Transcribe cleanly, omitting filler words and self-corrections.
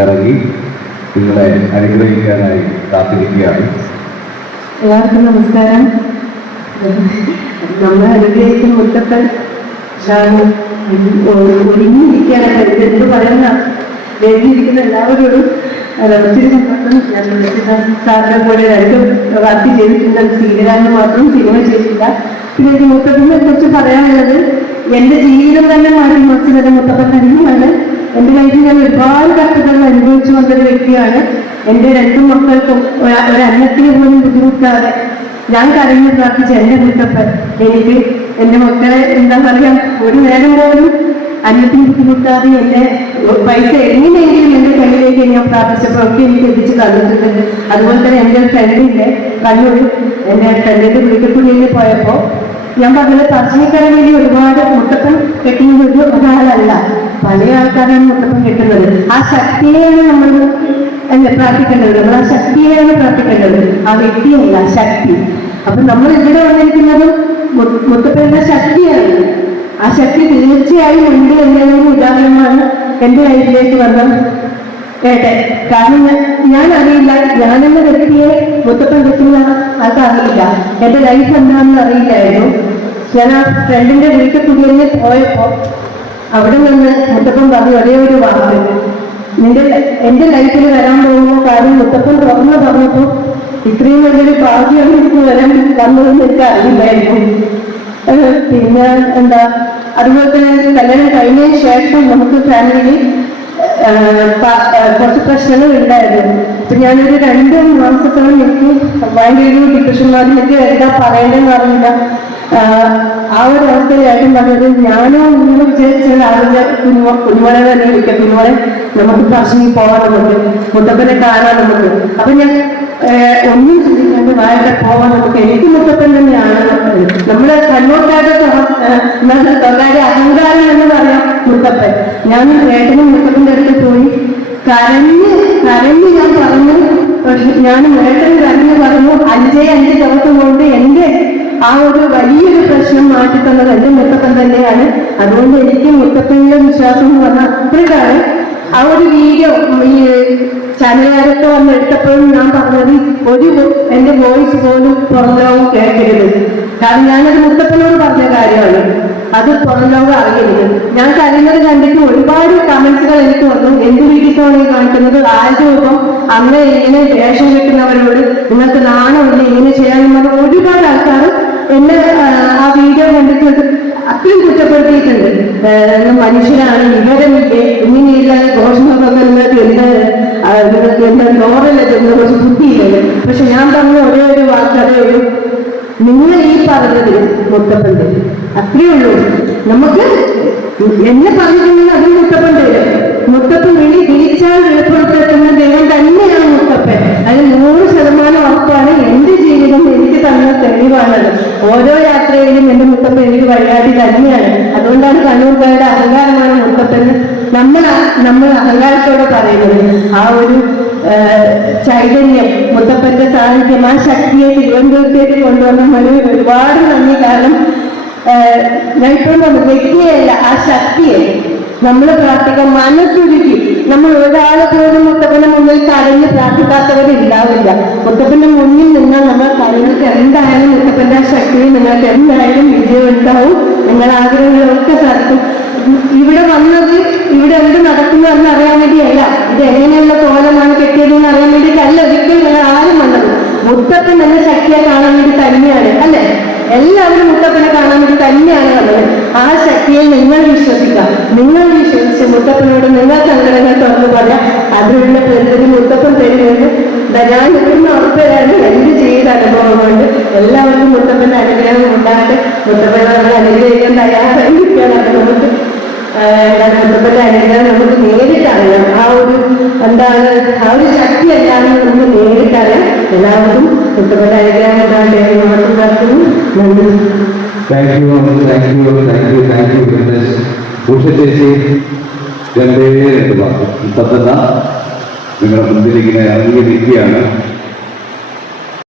ഇറങ്ങി നിങ്ങളെ അനുഗ്രഹിക്കാനായി കാത്തിരിക്കുകയാണ്. എല്ലാവർക്കും നമസ്കാരം. നമ്മളെ അനുഗ്രഹിക്കുന്ന മുത്തപ്പൻ ഒരുങ്ങിയിരിക്കാനാണ് എന്ത് പറയുന്ന എഴുതിയിരിക്കുന്ന എല്ലാവരോടും ഒത്തിരി സന്തോഷം. ഞാൻ സാറിന്റെ കൂടെ 2 വർക്ക് ചെയ്തിട്ടുണ്ട്. സീരിയലാന്ന് മാത്രം സിനിമ ചെയ്തിട്ടില്ല. പിന്നെ എനിക്ക് മുത്തപ്പനെ കുറിച്ച് പറയാനുള്ളത്, എൻ്റെ ജീവിതം തന്നെ മാറ്റി മറിച്ചത് മുത്തപ്പൻ തന്നെയാണ്. എൻ്റെ ലൈഫിൽ ഞാൻ ഒരുപാട് കഷ്ടതകൾ അനുഭവിച്ചു വന്നൊരു വ്യക്തിയാണ്. എൻ്റെ 2 മക്കൾക്കും ഒരന്നത്തിന് പോലും ബുദ്ധിമുട്ടാതെ ഞാൻ കരഞ്ഞു പ്രാർത്ഥിച്ച എൻ്റെ മുത്തപ്പൻ എനിക്ക് എൻ്റെ മക്കളെ എന്താ പറയാ ഒരു നേരം പോലും അന്നത്തിന് ബുദ്ധിമുട്ടാതെ എന്നെ പൈസ എങ്ങനെയെങ്കിലും എൻ്റെ കയ്യിലേക്ക് ഞാൻ പ്രാർത്ഥിച്ചപ്പോഴൊക്കെ എനിക്ക് എത്തിച്ച് തന്നിട്ടുണ്ട്. അതുപോലെ തന്നെ എൻ്റെ ഫ്രണ്ടിൻ്റെ കണ്ണൂർ എൻ്റെ ഫ്രണ്ടിൻ്റെ വീട്ടിൽ പോയപ്പോൾ ഞാൻ പറഞ്ഞത് പറശ്ശിനിക്കടവിൽ ഒരുപാട് മുത്തപ്പൻ കെട്ടുന്നത് ഒരാളല്ല, പല ആൾക്കാരാണ് മുത്തപ്പൻ കെട്ടുന്നത്. ആ ശക്തിയെയാണ് നമ്മൾ പ്രാർത്ഥിക്കേണ്ടത്. നമ്മൾ ആ ശക്തിയെയാണ് പ്രാർത്ഥിക്കേണ്ടത്, ആ വ്യക്തിയല്ല ശക്തി. അപ്പൊ നമ്മൾ ഇവിടെ വന്നിരിക്കുന്നത് മുത്തപ്പന്റെ ശക്തിയാണ്. ആ ശക്തി തീർച്ചയായും ഉണ്ട് എന്നതിന് ഉദാഹരണമാണ് എൻ്റെ ലൈഫിലേക്ക് വന്ന ഏട്ടൻ. കാരണം ഞാൻ അറിയില്ല, ഞാനെന്ന വ്യക്തിയെ മുത്തപ്പൻ കിട്ടുന്ന അതറിയില്ല, എൻ്റെ ലൈഫ് എന്താണെന്ന് അറിയില്ലായിരുന്നു. ഞാൻ ആ ഫ്രണ്ടിന്റെ വീട്ടിൽ കുടിയേറി പോയപ്പോ അവിടെ നിന്ന് മുത്തപ്പൻ പറഞ്ഞു ഒരേ ഒരു വാക്ക്, എൻ്റെ ലൈഫിൽ വരാൻ പോകുന്ന കാര്യം മുത്തപ്പൻ പറഞ്ഞപ്പോൾ ഇത്രയും വലിയൊരു ഭാഗ്യം എനിക്ക് വരാൻ വന്നതെന്ന് എനിക്ക് അറിയില്ലായിരുന്നു. പിന്നെ എന്താ, അതുപോലെ തന്നെ കല്യാണം കഴിഞ്ഞതിന് ശേഷം നമുക്ക് ഫാമിലിയിൽ കുറച്ച് പ്രശ്നങ്ങൾ ഉണ്ടായിരുന്നു. അപ്പൊ ഞാനൊരു 2 മാസത്തോളം എനിക്ക് ഭയങ്കര ഒരു ഡിപ്രഷൻ മാറി, എനിക്ക് എന്താ പറയേണ്ടതെന്ന് അറിയില്ല. ആ ഒരു അവസ്ഥയിലായിട്ടും പറഞ്ഞത് ഞാനോ നിങ്ങൾ വിചാരിച്ചാൽ ആളുടെ കുഞ്ഞുമോളെ തന്നെ വിളിക്കാം, കുഞ്ഞുമോളെ നമുക്ക് പറശ്ശിനി പോകാൻ, നമുക്ക് മുത്തപ്പനെ കാണാൻ നമുക്ക്. അപ്പൊ ഞാൻ ഒന്നും ചിന്തിക്കാണ്ട് വായുടെ പോവാൻ നമുക്ക്, എനിക്ക് മുത്തപ്പൻ തന്നെയാണ്. നമ്മുടെ കണ്ണൂർക്കാരുടെ സ്വകാര്യ അഹങ്കാരം എന്ന് പറയാം മുത്തപ്പൻ. ഞാൻ ഏട്ടനും മുത്തപ്പൻ്റെ അടുത്ത് പോയി കരഞ്ഞ് ഞാൻ പറഞ്ഞു, ഞാൻ ഏട്ടൻ കരഞ്ഞ് പറഞ്ഞു 5 ദിവസം കൊണ്ട് എൻ്റെ ആ ഒരു വലിയൊരു പ്രശ്നം മാറ്റി തന്നത് എൻ്റെ മുത്തപ്പൻ തന്നെയാണ്. അതുകൊണ്ട് എനിക്ക് മുത്തപ്പനിലെ വിശ്വാസം എന്ന് പറഞ്ഞാൽ അത്രയാണ്. ആ ഒരു വീഡിയോ ഈ ചാനലുകാരൊക്കെ വന്ന് എടുത്തപ്പോഴും ഞാൻ പറഞ്ഞത് ഒരു എൻ്റെ വോയിസ് പോലും പുറം ലോകം കേൾക്കരുത്. കാരണം ഞാനത് മുത്തപ്പനോട് പറഞ്ഞ കാര്യമാണ്, അത് പുറം ലോകം അറിയരുത്. ഞാൻ കരയുന്നത് കണ്ടിട്ട് ഒരുപാട് കമന്റ്സുകൾ എനിക്ക് വന്നു. എന്ത് വീട്ടിലാണ് കാണിക്കുന്നത്, ആരോഗ്യം അങ്ങനെ ഇങ്ങനെ വേഷം കെട്ടുന്നവരോട് നിങ്ങൾക്ക് നാണമില്ല ഇങ്ങനെ ചെയ്യാനും പറഞ്ഞ ഒരുപാട് ആൾക്കാർ എന്നെ ആ വീഡിയോ കണ്ടിട്ട് അത്രയും കുറ്റപ്പെടുത്തിയിട്ടുണ്ട്. മനുഷ്യരാണ്, വിവരമില്ലേ, ഇങ്ങനെയുള്ള ദോഷങ്ങളൊക്കെ എന്താ നോറല്ലത്, കുറച്ച് ബുദ്ധിയില്ലത്. പക്ഷെ ഞാൻ പറഞ്ഞ ഒരേ ഒരു വാക്കതേ ഉള്ളൂ, നിങ്ങൾ ഈ പറഞ്ഞത് മുത്തപ്പൻ്റെ അത്രയേ ഉള്ളൂ. നമുക്ക് എന്നെ പറഞ്ഞിട്ടുണ്ടെങ്കിൽ അത് മുത്തപ്പൻ്റെ മുത്തപ്പൻ വിളിച്ചാൽ വെളിപ്പെടുത്തുന്ന ദൈവം തന്നെയാണ് മുത്തപ്പൻ. അതിന് 100% ഉറപ്പാണ്. എൻ്റെ ജീവിതം എനിക്ക് തന്ന തെളിവാണത്. ഓരോ യാത്രയിലും എൻ്റെ മുത്തപ്പൻ എനിക്ക് വഴികാട്ടി തന്നെയാണ്. അതുകൊണ്ടാണ് കണ്ണൂർക്കാരുടെ അഹങ്കാരമാണ് മുത്തപ്പന് നമ്മൾ അഹങ്കാരത്തോടെ പറയുന്നത്. ആ ഒരു ചൈതന്യം, മുത്തപ്പന്റെ സാന്നിധ്യം, ആ ശക്തിയെ തിരുവനന്തപുരത്തേക്ക് കൊണ്ടുവന്ന ഒരുപാട് നന്ദി. കാരണം ഞാൻ ഇപ്പം വ്യക്തിയല്ല, ആ ശക്തിയെ നമ്മൾ പ്രാർത്ഥിക്കാൻ മനസ്സുരുക്കി. നമ്മൾ ഒരാളെ പോലും മുത്തപ്പന്റെ മുന്നിൽ കരഞ്ഞ് പ്രാർത്ഥിക്കാത്തവരുണ്ടാവില്ല. മുത്തപ്പന്റെ മുന്നിൽ നിന്നാൽ നമ്മൾ കരങ്ങൾക്ക് എന്തായാലും മുത്തപ്പന്റെ ആ ശക്തിയിൽ നിങ്ങൾക്ക് എന്തായാലും വിജയം ഉണ്ടാവും. നിങ്ങൾ ആഗ്രഹങ്ങളൊക്കെ സാധിക്കും. ഇവിടെ വന്നത് ഇവിടെ എന്ത് നടക്കുന്നു എന്ന് അറിയാൻ വേണ്ടിയല്ല, ഇത് എങ്ങനെയുള്ള കോലമാണ് കെട്ടിയതെന്ന് അറിയാൻ വേണ്ടിയിട്ടല്ല ഒരിക്കലും നിങ്ങൾ ആരും വന്നത്. മുത്തപ്പൻ എന്ന ശക്തിയെ കാണാൻ വേണ്ടി തന്നെയാണ്, അല്ലെ? എല്ലാവരും മുത്തപ്പനെ കാണാൻ വേണ്ടി തന്നെയാണ് വന്നത്. ആ ശക്തിയെ നിങ്ങൾ വിശ്വസിക്കാം. നിങ്ങൾ വിശ്വസിച്ച് മുത്തപ്പനോട് നിങ്ങൾ സങ്കടങ്ങൾ തുറന്നു പറയാം. അതിനുള്ള പ്രതിനിധി മുത്തപ്പൻ തരുന്നുണ്ട്. ഞാൻ ഇവിടുന്ന് ഉറപ്പുകയാണ്, എൻ്റെ ജീവിത അനുഭവം കൊണ്ട് എല്ലാവർക്കും മുത്തപ്പന്റെ അനുഗ്രഹം ഉണ്ടാകട്ടെ. മുത്തപ്പനെ നമ്മൾ അനുഗ്രഹിക്കാൻ തയ്യാറായിരിക്കുകയാണ്. അത് നമുക്ക് മുത്തപ്പന്റെ അനുഗ്രഹം നമുക്ക് നേരിട്ടറിയാം. ആ ഒരു എന്താണ്, ആ ഒരു ശക്തി എന്താണെന്ന് നമുക്ക് നേരിട്ടറിയാം. എല്ലാവർക്കും മുത്തപ്പന്റെ അനുഗ്രഹം ഉണ്ടാകട്ടെ എന്ന് മാത്രം നടത്തുന്നു. നന്ദി. ചേച്ചി 2 വാക്ക് മുത്തപ്പൻ നിങ്ങളുടെ മുമ്പിൽ ഇങ്ങനെ ഇറങ്ങി നിൽക്കുകയാണ്.